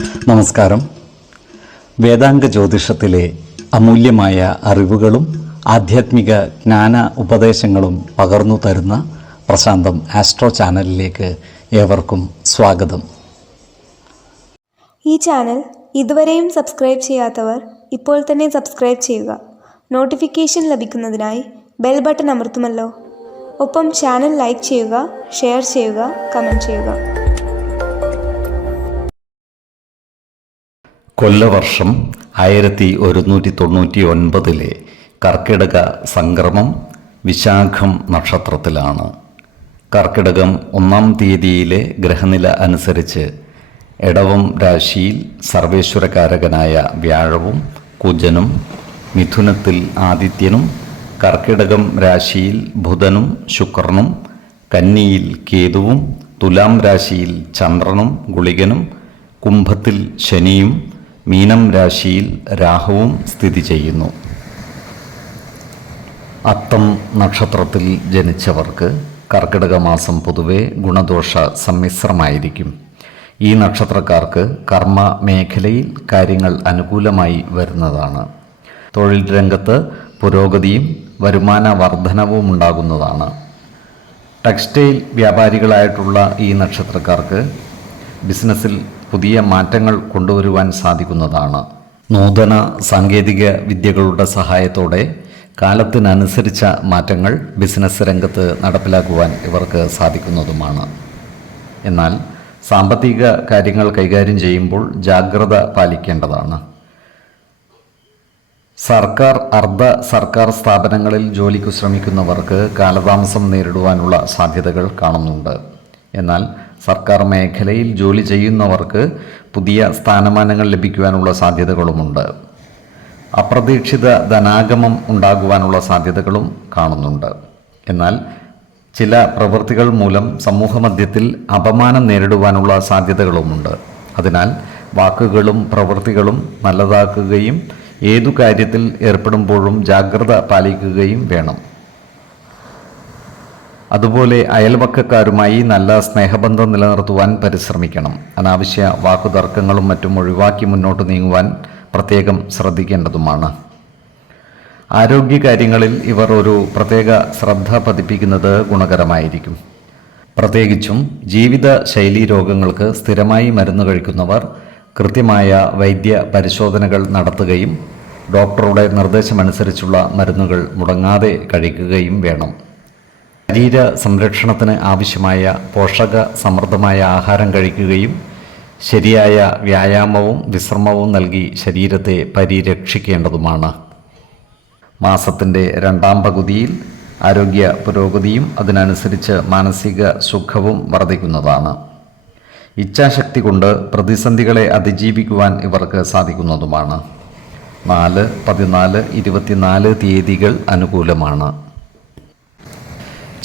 നമസ്കാരം. വേദാംഗ ജ്യോതിഷത്തിലെ അമൂല്യമായ അറിവുകളും ആധ്യാത്മിക ജ്ഞാന ഉപദേശങ്ങളും പകർന്നു തരുന്ന പ്രശാന്തം ആസ്ട്രോ ചാനലിലേക്ക് ഏവർക്കും സ്വാഗതം. ഈ ചാനൽ ഇതുവരെയും സബ്സ്ക്രൈബ് ചെയ്യാത്തവർ ഇപ്പോൾ തന്നെ സബ്സ്ക്രൈബ് ചെയ്യുക. നോട്ടിഫിക്കേഷൻ ലഭിക്കുന്നതിനായി ബെൽ ബട്ടൺ അമർത്തുമല്ലോ. ഒപ്പം ചാനൽ ലൈക്ക് ചെയ്യുക, ഷെയർ ചെയ്യുക, കമൻറ്റ് ചെയ്യുക. കൊല്ലവർഷം 1199 കർക്കിടക സംക്രമം വിശാഖം നക്ഷത്രത്തിലാണ്. കർക്കിടകം 1-ാം തീയതിയിലെ ഗ്രഹനില അനുസരിച്ച് എടവം രാശിയിൽ സർവേശ്വരകാരകനായ വ്യാഴവും കുജനും, മിഥുനത്തിൽ ആദിത്യനും, കർക്കിടകം രാശിയിൽ ബുധനും ശുക്രനും, കന്നിയിൽ കേതുവും, തുലാം രാശിയിൽ ചന്ദ്രനും ഗുളികനും, കുംഭത്തിൽ ശനിയും, മീനം രാശിയിൽ രാഹുവും സ്ഥിതി ചെയ്യുന്നു. അത്തം നക്ഷത്രത്തിൽ ജനിച്ചവർക്ക് കർക്കിടക മാസം പൊതുവെ ഗുണദോഷ സമ്മിശ്രമായിരിക്കും. ഈ നക്ഷത്രക്കാർക്ക് കർമ്മ മേഖലയിൽ കാര്യങ്ങൾ അനുകൂലമായി വരുന്നതാണ്. തൊഴിൽ രംഗത്ത് പുരോഗതിയും വരുമാന വർധനവും ഉണ്ടാകുന്നതാണ്. ടെക്സ്റ്റൈൽ വ്യാപാരികളായിട്ടുള്ള ഈ നക്ഷത്രക്കാർക്ക് ബിസിനസ്സിൽ പുതിയ മാറ്റങ്ങൾ കൊണ്ടുവരുവാൻ സാധിക്കുന്നതാണ്. നൂതന സാങ്കേതിക വിദ്യകളുടെ സഹായത്തോടെ കാലത്തിനനുസരിച്ച മാറ്റങ്ങൾ ബിസിനസ് രംഗത്ത് നടപ്പിലാക്കുവാൻ ഇവർക്ക് സാധിക്കുന്നതുമാണ്. എന്നാൽ സാമ്പത്തിക കാര്യങ്ങൾ കൈകാര്യം ചെയ്യുമ്പോൾ ജാഗ്രത പാലിക്കേണ്ടതാണ്. സർക്കാർ, അർദ്ധ സർക്കാർ സ്ഥാപനങ്ങളിൽ ജോലിക്ക് ശ്രമിക്കുന്നവർക്ക് കാലതാമസം നേരിടുവാനുള്ള സാധ്യതകൾ കാണുന്നുണ്ട്. എന്നാൽ സർക്കാർ മേഖലയിൽ ജോലി ചെയ്യുന്നവർക്ക് പുതിയ സ്ഥാനമാനങ്ങൾ ലഭിക്കുവാനുള്ള സാധ്യതകളുമുണ്ട്. അപ്രതീക്ഷിത ധനാഗമം ഉണ്ടാകുവാനുള്ള സാധ്യതകളും കാണുന്നുണ്ട്. എന്നാൽ ചില പ്രവൃത്തികൾ മൂലം സമൂഹമധ്യത്തിൽ അപമാനം നേരിടുവാനുള്ള സാധ്യതകളുമുണ്ട്. അതിനാൽ വാക്കുകളും പ്രവൃത്തികളും നല്ലതാക്കുകയും ഏതു കാര്യത്തിൽ ഏർപ്പെടുമ്പോഴും ജാഗ്രത പാലിക്കുകയും വേണം. അതുപോലെ അയൽവക്കക്കാരുമായി നല്ല സ്നേഹബന്ധം നിലനിർത്തുവാൻ പരിശ്രമിക്കണം. അനാവശ്യ വാക്കുതർക്കങ്ങളും മറ്റും ഒഴിവാക്കി മുന്നോട്ട് നീങ്ങുവാൻ പ്രത്യേകം ശ്രദ്ധിക്കേണ്ടതുമാണ്. ആരോഗ്യകാര്യങ്ങളിൽ ഇവർ ഒരു പ്രത്യേക ശ്രദ്ധ പതിപ്പിക്കുന്നത് ഗുണകരമായിരിക്കും. പ്രത്യേകിച്ചും ജീവിത ശൈലീ രോഗങ്ങൾക്ക് സ്ഥിരമായി മരുന്ന് കഴിക്കുന്നവർ കൃത്യമായ വൈദ്യ പരിശോധനകൾ നടത്തുകയും ഡോക്ടറുടെ നിർദ്ദേശമനുസരിച്ചുള്ള മരുന്നുകൾ മുടങ്ങാതെ കഴിക്കുകയും വേണം. ശരീര സംരക്ഷണത്തിന് ആവശ്യമായ പോഷക സമൃദ്ധമായ ആഹാരം കഴിക്കുകയും ശരിയായ വ്യായാമവും വിശ്രമവും നൽകി ശരീരത്തെ പരിരക്ഷിക്കേണ്ടതുമാണ്. മാസത്തിൻ്റെ 2-ാം പകുതിയിൽ ആരോഗ്യ പുരോഗതിയും അതിനനുസരിച്ച് മാനസിക സുഖവും വർദ്ധിക്കുന്നതാണ്. ഇച്ഛാശക്തി കൊണ്ട് പ്രതിസന്ധികളെ അതിജീവിക്കുവാൻ ഇവർക്ക് സാധിക്കുന്നതുമാണ്. 4, 14, 24 തീയതികൾ അനുകൂലമാണ്.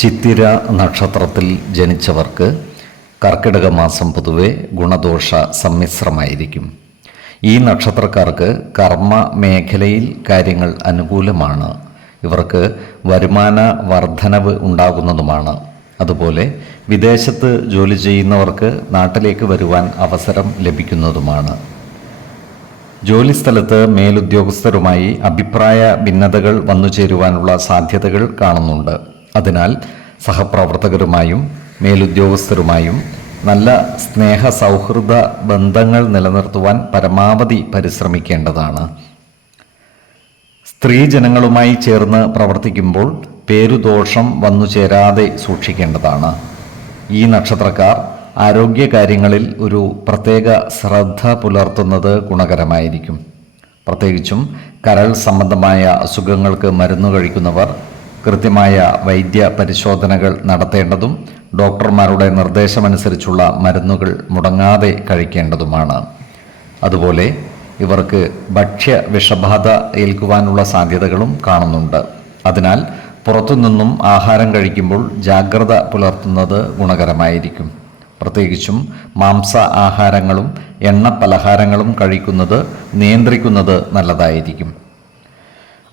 ചിത്തിര നക്ഷത്രത്തിൽ ജനിച്ചവർക്ക് കർക്കിടക മാസം പൊതുവെ ഗുണദോഷ സമ്മിശ്രമായിരിക്കും. ഈ നക്ഷത്രക്കാർക്ക് കർമ്മ മേഖലയിൽ കാര്യങ്ങൾ അനുകൂലമാണ്. ഇവർക്ക് വരുമാന വർധനവ് ഉണ്ടാകുന്നതുമാണ്. അതുപോലെ വിദേശത്ത് ജോലി ചെയ്യുന്നവർക്ക് നാട്ടിലേക്ക് വരുവാൻ അവസരം ലഭിക്കുന്നതുമാണ്. ജോലിസ്ഥലത്ത് മേലുദ്യോഗസ്ഥരുമായി അഭിപ്രായ ഭിന്നതകൾ വന്നുചേരുവാനുള്ള സാധ്യതകൾ കാണുന്നുണ്ട്. അതിനാൽ സഹപ്രവർത്തകരുമായും മേലുദ്യോഗസ്ഥരുമായും നല്ല സ്നേഹ സൗഹൃദ ബന്ധങ്ങൾ നിലനിർത്തുവാൻ പരമാവധി പരിശ്രമിക്കേണ്ടതാണ്. സ്ത്രീജനങ്ങളുമായി ചേർന്ന് പ്രവർത്തിക്കുമ്പോൾ പേരുദോഷം വന്നുചേരാതെ സൂക്ഷിക്കേണ്ടതാണ്. ഈ നക്ഷത്രക്കാർ ആരോഗ്യകാര്യങ്ങളിൽ ഒരു പ്രത്യേക ശ്രദ്ധ പുലർത്തുന്നത് ഗുണകരമായിരിക്കും. പ്രത്യേകിച്ചും കരൾ സംബന്ധമായ അസുഖങ്ങൾക്ക് മരുന്ന് കഴിക്കുന്നവർ കൃത്യമായ വൈദ്യ പരിശോധനകൾ നടത്തേണ്ടതും ഡോക്ടർമാരുടെ നിർദ്ദേശമനുസരിച്ചുള്ള മരുന്നുകൾ മുടങ്ങാതെ കഴിക്കേണ്ടതുമാണ്. അതുപോലെ ഇവർക്ക് ഭക്ഷ്യ വിഷബാധ ഏൽക്കുവാനുള്ള സാധ്യതകളും കാണുന്നുണ്ട്. അതിനാൽ പുറത്തുനിന്നും ആഹാരം കഴിക്കുമ്പോൾ ജാഗ്രത പുലർത്തുന്നത് ഗുണകരമായിരിക്കും. പ്രത്യേകിച്ചും മാംസ ആഹാരങ്ങളും എണ്ണ പലഹാരങ്ങളും കഴിക്കുന്നത് നിയന്ത്രിക്കുന്നത് നല്ലതായിരിക്കും.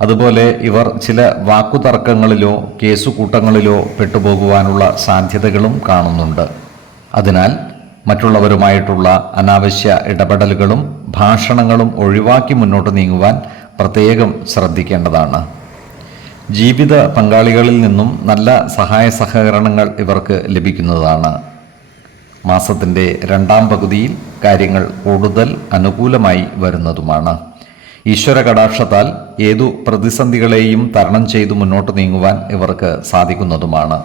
അതുപോലെ ഇവർ ചില വാക്കുതർക്കങ്ങളിലോ കേസുകൂട്ടങ്ങളിലോ പെട്ടുപോകുവാനുള്ള സാധ്യതകളും കാണുന്നുണ്ട്. അതിനാൽ മറ്റുള്ളവരുമായിട്ടുള്ള അനാവശ്യ ഇടപെടലുകളും ഭാഷണങ്ങളും ഒഴിവാക്കി മുന്നോട്ട് നീങ്ങുവാൻ പ്രത്യേകം ശ്രദ്ധിക്കേണ്ടതാണ്. ജീവിത പങ്കാളികളിൽ നിന്നും നല്ല സഹായ സഹകരണങ്ങൾ ഇവർക്ക് ലഭിക്കുന്നതാണ്. മാസത്തിൻ്റെ രണ്ടാം പകുതിയിൽ കാര്യങ്ങൾ കൂടുതൽ അനുകൂലമായി വരുന്നതുമാണ്. ഈശ്വര കടാക്ഷത്താൽ ഏതു പ്രതിസന്ധികളെയും തരണം ചെയ്തു മുന്നോട്ട് നീങ്ങുവാൻ ഇവർക്ക് സാധിക്കുന്നതുമാണ്.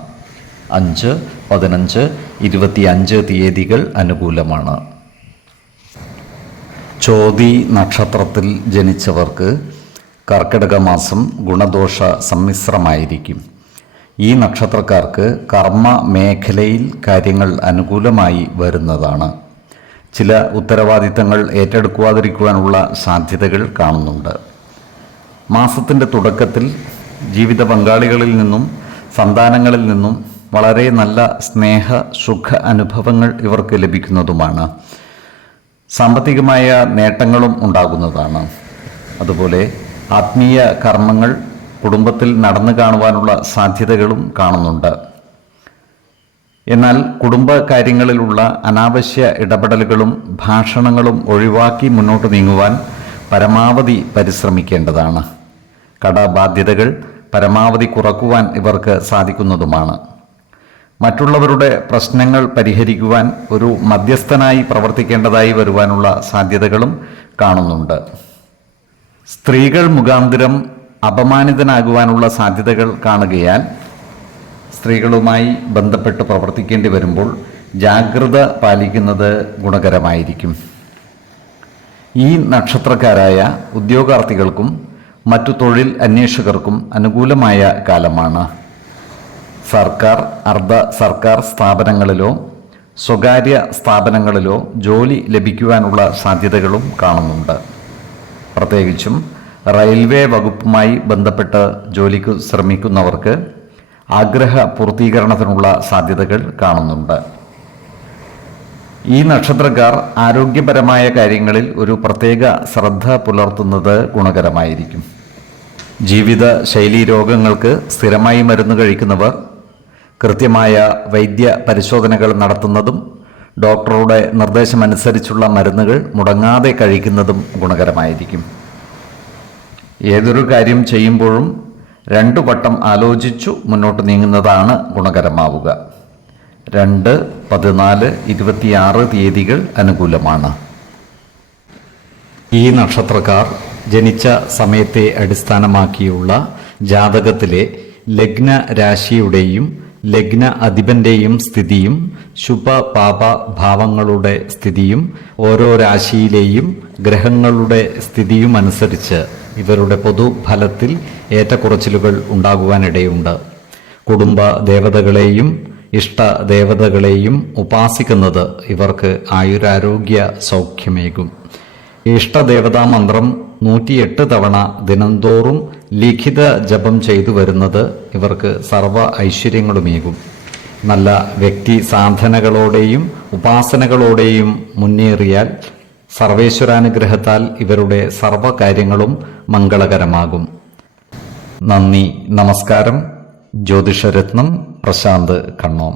5, 15, 25 തീയതികൾ അനുകൂലമാണ്. ചോതി നക്ഷത്രത്തിൽ ജനിച്ചവർക്ക് കർക്കിടക മാസം ഗുണദോഷ സമ്മിശ്രമായിരിക്കും. ഈ നക്ഷത്രക്കാർക്ക് കർമ്മ മേഖലയിൽ കാര്യങ്ങൾ അനുകൂലമായി വരുന്നതാണ്. ചില ഉത്തരവാദിത്തങ്ങൾ ഏറ്റെടുക്കുവാതിരിക്കുവാനുള്ള സാധ്യതകൾ കാണുന്നുണ്ട്. മാസത്തിൻ്റെ തുടക്കത്തിൽ ജീവിത പങ്കാളികളിൽ നിന്നും സന്താനങ്ങളിൽ നിന്നും വളരെ നല്ല സ്നേഹ സുഖ അനുഭവങ്ങൾ ഇവർക്ക് ലഭിക്കുന്നതുമാണ്. സാമ്പത്തികമായ നേട്ടങ്ങളും ഉണ്ടാകുന്നതാണ്. അതുപോലെ ആത്മീയ കർമ്മങ്ങൾ കുടുംബത്തിൽ നടന്നു കാണുവാനുള്ള സാധ്യതകളും കാണുന്നുണ്ട്. എന്നാൽ കുടുംബ കാര്യങ്ങളിലുള്ള അനാവശ്യ ഇടപെടലുകളും ഭാഷണങ്ങളും ഒഴിവാക്കി മുന്നോട്ട് നീങ്ങുവാൻ പരമാവധി പരിശ്രമിക്കേണ്ടതാണ്. കടബാധ്യതകൾ പരമാവധി കുറക്കുവാൻ ഇവർക്ക് സാധിക്കുന്നതുമാണ്. മറ്റുള്ളവരുടെ പ്രശ്നങ്ങൾ പരിഹരിക്കുവാൻ ഒരു മധ്യസ്ഥനായി പ്രവർത്തിക്കേണ്ടതായി വരുവാനുള്ള സാധ്യതകളും കാണുന്നുണ്ട്. സ്ത്രീകൾ മുഖാന്തരം അപമാനിതനാകുവാനുള്ള സാധ്യതകൾ കാണുകയാൽ സ്ത്രീകളുമായി ബന്ധപ്പെട്ട് പ്രവർത്തിക്കേണ്ടി വരുമ്പോൾ ജാഗ്രത പാലിക്കുന്നത് ഗുണകരമായിരിക്കും. ഈ നക്ഷത്രക്കാരായ ഉദ്യോഗാർത്ഥികൾക്കും മറ്റു തൊഴിൽ അന്വേഷകർക്കും അനുകൂലമായ കാലമാണ്. സർക്കാർ, അർദ്ധ സർക്കാർ സ്ഥാപനങ്ങളിലോ സ്വകാര്യ സ്ഥാപനങ്ങളിലോ ജോലി ലഭിക്കുവാനുള്ള സാധ്യതകളും കാണുന്നുണ്ട്. പ്രത്യേകിച്ചും റെയിൽവേ വകുപ്പുമായി ബന്ധപ്പെട്ട് ജോലിക്ക് ശ്രമിക്കുന്നവർക്ക് ആഗ്രഹ പൂർത്തീകരണത്തിനുള്ള സാധ്യതകൾ കാണുന്നുണ്ട്. ഈ നക്ഷത്രക്കാർ ആരോഗ്യപരമായ കാര്യങ്ങളിൽ ഒരു പ്രത്യേക ശ്രദ്ധ പുലർത്തുന്നത് ഗുണകരമായിരിക്കും. ജീവിത ശൈലീ രോഗങ്ങൾക്ക് സ്ഥിരമായി മരുന്ന് കഴിക്കുന്നവർ കൃത്യമായ വൈദ്യ പരിശോധനകൾ നടത്തുന്നതും ഡോക്ടറുടെ നിർദ്ദേശമനുസരിച്ചുള്ള മരുന്നുകൾ മുടങ്ങാതെ കഴിക്കുന്നതും ഗുണകരമായിരിക്കും. ഏതൊരു കാര്യം ചെയ്യുമ്പോഴും 2 വട്ടം ആലോചിച്ചു മുന്നോട്ട് നീങ്ങുന്നതാണ് ഗുണകരമാവുക. 2, 14, 26 തീയതികൾ അനുകൂലമാണ്. ഈ നക്ഷത്രക്കാർ ജനിച്ച സമയത്തെ അടിസ്ഥാനമാക്കിയുള്ള ജാതകത്തിലെ ലഗ്ന രാശിയുടെയും ലഗ്ന അധിപന്റെയും സ്ഥിതിയും ശുഭ പാപ ഭാവങ്ങളുടെ സ്ഥിതിയും ഓരോ രാശിയിലെയും ഗ്രഹങ്ങളുടെ സ്ഥിതിയും അനുസരിച്ച് ഇവരുടെ പൊതുഫലത്തിൽ ഏറ്റക്കുറച്ചിലുകൾ ഉണ്ടാകുവാനിടയുണ്ട്. കുടുംബ ദേവതകളെയും ഇഷ്ടദേവതകളെയും ഉപാസിക്കുന്നത് ഇവർക്ക് ആയുരാരോഗ്യ സൗഖ്യമേകും. ഇഷ്ടദേവതാ മന്ത്രം 108 തവണ ദിനംതോറും ലിഖിത ജപം ചെയ്തു വരുന്നത് ഇവർക്ക് സർവ ഐശ്വര്യങ്ങളുമേകും. നല്ല വ്യക്തി സാധനകളോടെയും ഉപാസനകളോടെയും മുന്നേറിയാൽ സർവേശ്വരാനുഗ്രഹത്താൽ ഇവരുടെ സർവകാര്യങ്ങളും മംഗളകരമാകും. നന്ദി, നമസ്കാരം. ജ്യോതിഷരത്നം പ്രശാന്ത് കണ്ണോം.